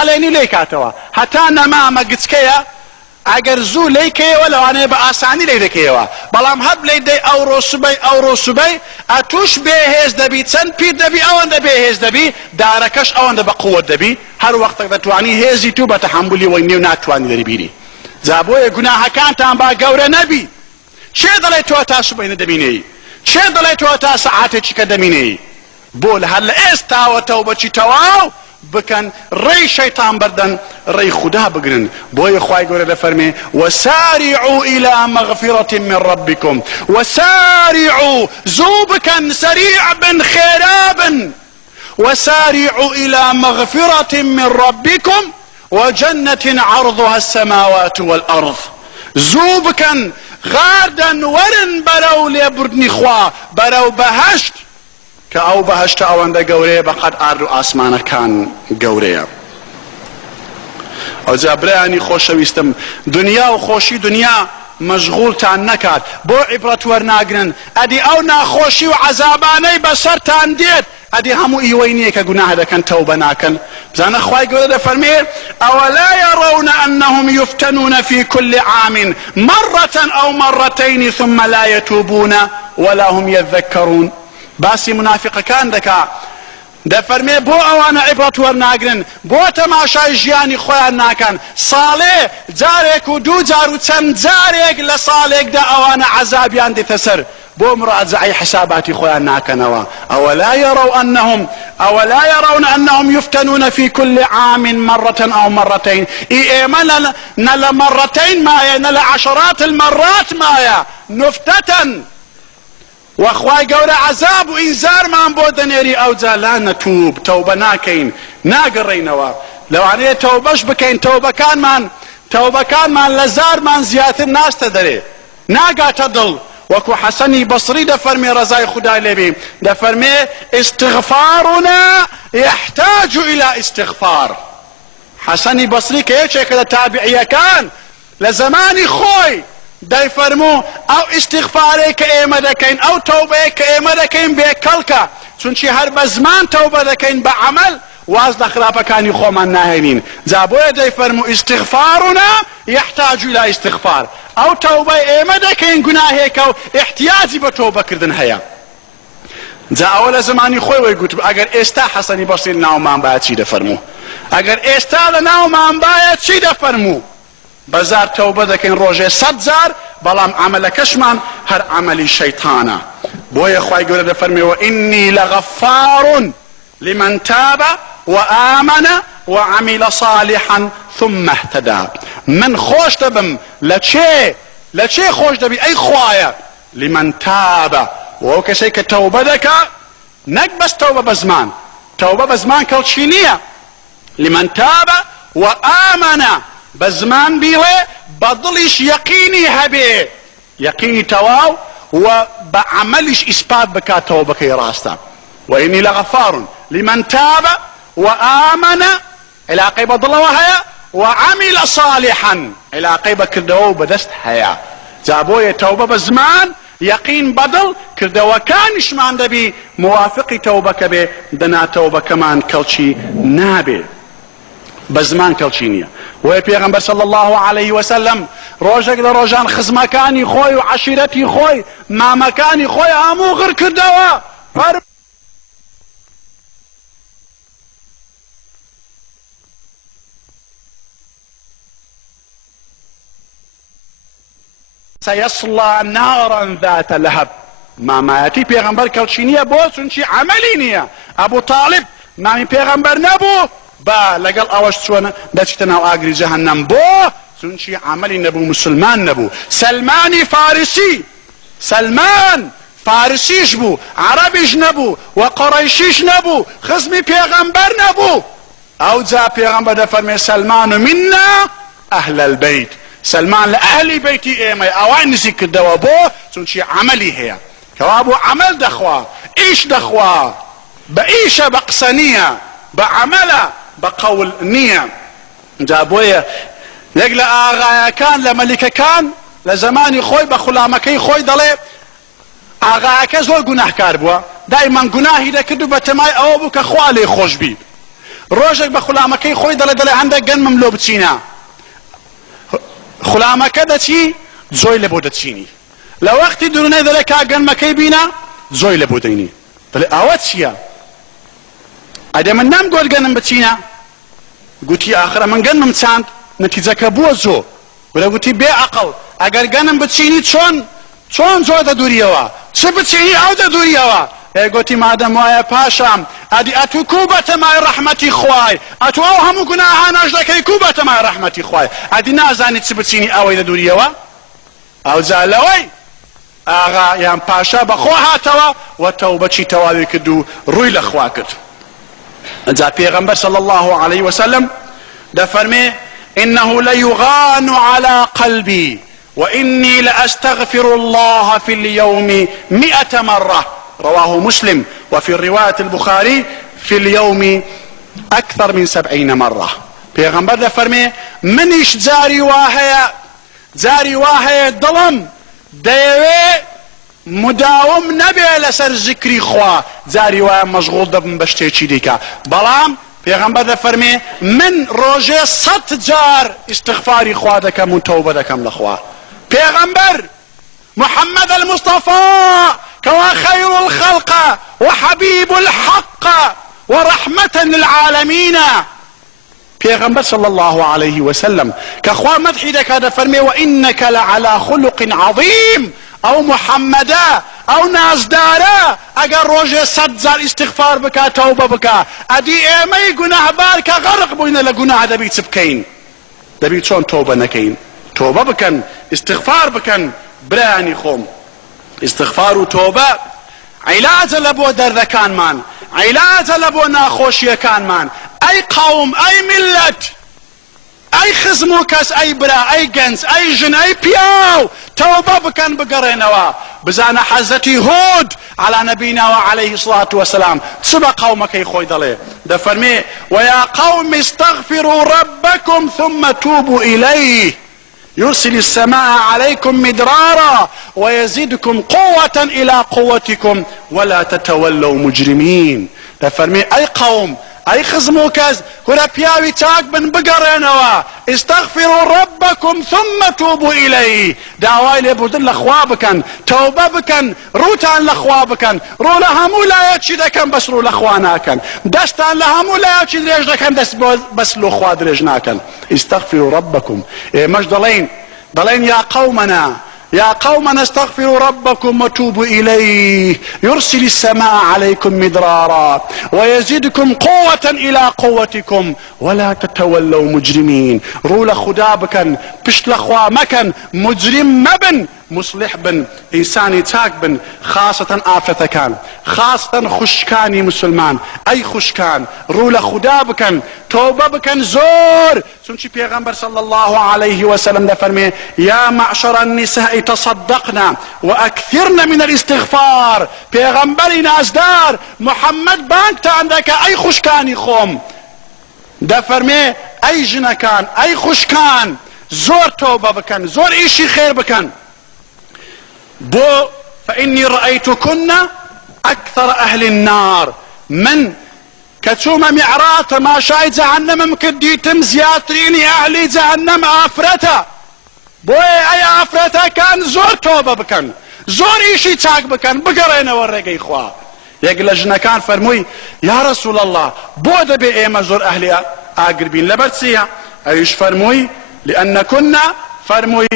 عليني ليكاتوا حتى نما مقتكيا اگر زو ليكي ولا انا باساني ليكيوا بلام هب ليدي اورو سبي اتوش بهز دبي سن بي دبي او اند بهز دبي داركش او اند بقوه دبي هر وقت تتواني هزي تو بتحملي ويني ناتواني دربيني زابوي گناه كانت ام با غور نبي چه دليتو تاسو بين دبيني چه دليتو تا ساعات چ كدميني بول هل استا وتوبه چ تواو بكن ري شيطان بردن ري خدا بقرن بوي خواي قول لفرمي وسارعوا الى مغفرة من ربكم وسارعوا زوبكن سريع بن خيراب وسارعوا الى مغفرة من ربكم وجنة عرضها السماوات والارض زوبكن غاردا ورن برو لبردني خوا برو بهشت كأو بهشت أوانده قوريه بقد أرض آسمانه كان قوريه او زابراني خوش ويستم دنيا وخوشي دنيا مشغول تان نكاد بو عبرت ورناقرن ادي او ناخوشي وعذاباني بسر تان ديت ادي همو ايوينيه كقناه دا كان توبة ناكن بزانا خواهي قوله فرمير اولا يرون انهم يفتنون في كل عام مرة او مرتين ثم لا يتوبون ولا هم يذكرون باسي منافق كان دكا ده فرمي بو اوانا عبرت ورناقرن بو تماشای جياني خويان ناكن صالح جاريك ودو جارو تسن جاريك لصالح ده اوانا عذابيان دي تسر بو مراجعي حساباتي خويان ناكن اولا يرون انهم يفتنون في كل عام مرة او مرتين ايمن نلا مرتين مايا نلا عشرات المرات مايا نفتتن واخواي قول عذاب وانذار من بودنيري او لا نتوب توبه ناكين ناقرينوا لو عليه توبش بكين توبه كان من لزار من زياده الناس تدري ناقا تضل وكو حسني بصري دفرمي رزاي خداي لبي دفرمي استغفارنا يحتاج الى استغفار حسني بصري كيف كذا تابعيه كان لزماني خوي داي فرمو او استغفارك ايما دكين او توبك ايما دكين بكلكا چونشي هر بزمان توبه دكين بعمل واز دخرافه كان يخوم الناهينين زابويا داي فرمو استغفارنا يحتاج الى استغفار او توبه ايما دكين گناهيك او احتياجي بتوبه كردن هيا زا اول زماني خوي ويقول اگر استا حسني بصير ناو ما بايد شي دفرمو اگر استا ناو ما بايد شي دفرمو بزار توبه دكين روجه 100 زار بلام عمل كشمان هر عملي شيطانا بويا خواي يقول فرمي واني لغفار لمن تاب وامن وعمل صالحا ثم اهتدى من خوش دبم لچه خوش دبي اي خوايا لمن تاب وكسيك توبه دكا نك بس توبه بزمان كالشينيه لمن تاب وامن بزمان بيوه بضلش يقيني هبي يقيني تواو وبعملش اثبات بكا توبك راستا واني لغفار لمن تاب وامن الى قيب ضل وهيا وعمل صالحا الى قيب كردو بدست هيا زابويا توبه بزمان يقين بدل كردو كانش ما عندبي موافقي توبك به دنا توبه كمان كلشي نابي بزمان كالشينية وهي پیغمبر صلى الله عليه وسلم روجك لروجان خزمكاني خوي وعشيرتي خوي مامكاني خوي امو غير كردوا سيصلى نارا ذات لهب ماماتي پیغمبر كالشينية بوسنشي عملينية ابو طالب مامي پیغمبر نبو با لقل اوش تسوانا داشتنا واقري جهنم بو سنشي عملي نبو مسلمان نبو سلماني سلمان فارسيش بو عربيش نبو وقريشيش نبو خزمي پیغمبر نبو او جا پیغمبر دفرمي سلمان منا اهل البيت سلمان لأهل بيتي ايمي اوان نسيك الدوا بو سنشي عملي هي كوابو عمل دخوا ايش دخوا بايشة بقسانية بعمله بقول نية جابويا يقل آغايا كان لملكة كان لزماني خوي بخلامكي خوي دلي ئاغاکە زۆر گوناهکار بووە، دایمان گوناهی دەکرد و بەتەمای ئەوە بوو کە خوا لێی خۆش بی. ڕۆژێک بە خولامەکەی خۆی دەڵێ هەندێک گەنمم لۆ بچینە، خولامەکە دەچی جۆی لە بۆ دەچینی، لە وەختی دوورنەی دەڵێ کا گەنمەکەی بینە جۆی لە بۆ دەینی، دەڵێ ئەوە چییە؟ ئەدێ من نامگوت گەنم بچینە، گوتی ئاخرە من گەنمم چاند نەتیجەکە بووە زۆ، وەرە گوتی بێ عەقڵ ئەگەر گەنم بچینی چۆن زۆر دەدووریەوە، چ بچینی ئەو دەدووریەوە. گوتی مادەم وایە پاشام ئەدی ئەتو کوو بەتەمای ڕەحمەتی خوای، ئەتو ئەو هەموو گوناهانەش دەکەی کوو بەتەمای ڕەحمەتی خوای، ئەدی نازانی چ بچینی ئەوەی دەدووریەوە. ئەو جا لەوەی ئاغا یان پاشا بەخۆ هاتەوە و تەوبەچی تەواوی کرد و ڕووی لە خوا کرد. جا پێغەمبەر صلی الله عليه وسلم دەفەرمێ إنه ليغان على قلبي وإني لأستغفر الله في اليوم 100 مرة، رواه مسلم، وفي رواية البخاري في اليوم أكثر من 70 مرة. پیغمبر دەفەرمێ منیش جاری واهەیە دڵم دەیەوێ مداوم نەبێ لەسەر ذکری خوا، جاری وایە مەشغوڵ دەبم بە شتێکی دیکە، بەڵام پێغەمبەر دەفەرمێ من ڕۆژێ 100 جار استغفاری خوا دەکەم و تەوبە دەکەم لە خوا. پێغەمبەر محمد المصطفى كوا خير الخلق وحبيب الحق ورحمة للعالمين، پیغمبر صلى الله عليه وسلم كخوا مدحي دكا دفرمي وإنك لعلى خلق عظيم، او محمدا او نازدارا اگر روجه 100 جار استغفار بكا توبه بكا ادي ايمي گناه بارك غرق بوين لگناه دبيت بكين دبيت شون توبه نكين، توبه بكن استغفار بكن براني خوم، استغفار و توبه علاج لبو دردكان مان، علاج لبو ناخوشيكان مان. اي قوم اي ملت اي خزموكس اي برا اي جنس اي جن اي بياو توبه بكن بقرينوا بزانا حزتي هود على نبينا وعليه الصلاة والسلام سبا قومك يخوي ضلي دفرمي ويا قوم استغفروا ربكم ثم توبوا اليه يرسل السماء عليكم مدرارا ويزيدكم قوة الى قوتكم ولا تتولوا مجرمين. دفرمي اي قوم اي خزموكز كنا بياوي تاك بن بقرينوا استغفروا ربكم ثم توبوا اليه، دعواي لبودن لخوابكن توبه بكن روتان لخوابكن رو لهمو لا يتشي دكن بس رو لخواناكن دستان لهمو لا يتشي دريج دكن دست بس لو خوا دريجناكن. استغفروا ربكم مش ضلين يا قومنا استغفروا ربكم وتوبوا إليه يرسل السماء عليكم مدرارا ويزيدكم قوة إلى قوتكم ولا تتولوا مجرمين. رولا خدابكن بشت لخوا مكن مجرم مبن مصلح بن إنساني تاك بن خاصة آفة كان خاصة خشكاني مسلمان أي خشكان رولا خدابكن توبة بكن زور سنشي بيغمبر صلى الله عليه وسلم دفرمي يا معشر النساء تصدقنا وأكثرنا من الاستغفار. بيغمبري نازدار محمد بانكت عندك أي خشكاني خوم دفرمي أي جنكان أي خشكان زور توبة بكن زور إيشي خير بكن بو فإني رأيتكن أكثر أهل النار من كتوم معرات ما شاي جهنم مكديتم زياتريني أهلي جهنم آفرتا بو أي آفرتا كان زور توبة بكن زور إيشي تاك بكن بقرين ورقي إخوة يقل جنكان فرموي يا رسول الله بو دبي إيما زور أهلي أقربين لبرسيها أيش فرموي لأن كنا فرموي